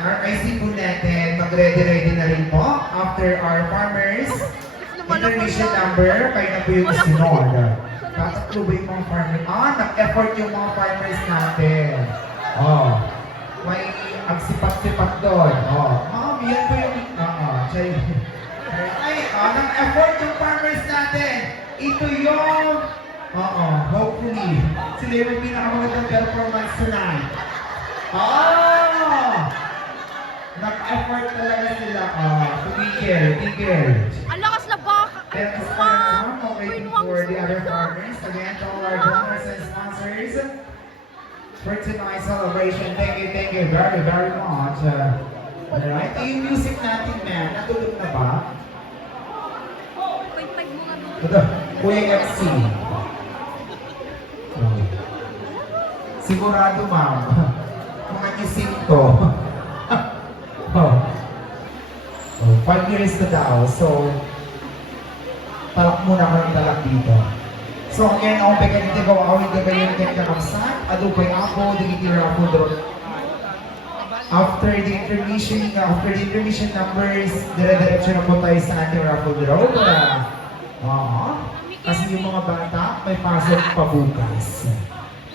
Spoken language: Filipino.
RIC po natin, mag-ready-ready na rin po after our farmers intermission number, kayo na po yung sinod. Tataklo ba yung mga farmers? Nag-effort yung mga farmers natin. May agsipat-sipat doon. Yan po yung... nag-effort yung farmers natin. Ito yung... hopefully, sila yung pinakamagandang performance tonight. Nag-effort talaga sila. Tigil. Ang lakas na baka. Thanks for waiting for the other partners. Again, to all our donors and sponsors for tonight's celebration. Thank you very, very much. Alright, yung music natin, man, natulog na ba? Pag mo nga Kuya FC. Sigurado, ma'am. Mga gising to. 5 years na daw. So, talak muna ko ng talak dito. So, ngayon ako peganite ko awit na kayo ng kakamsan. Adupay ako, digitira ako doon. After the intermission numbers, dire-diretso na po tayo sa ating raffle draw. Kasi yung mga bata, may pasok pa bukas.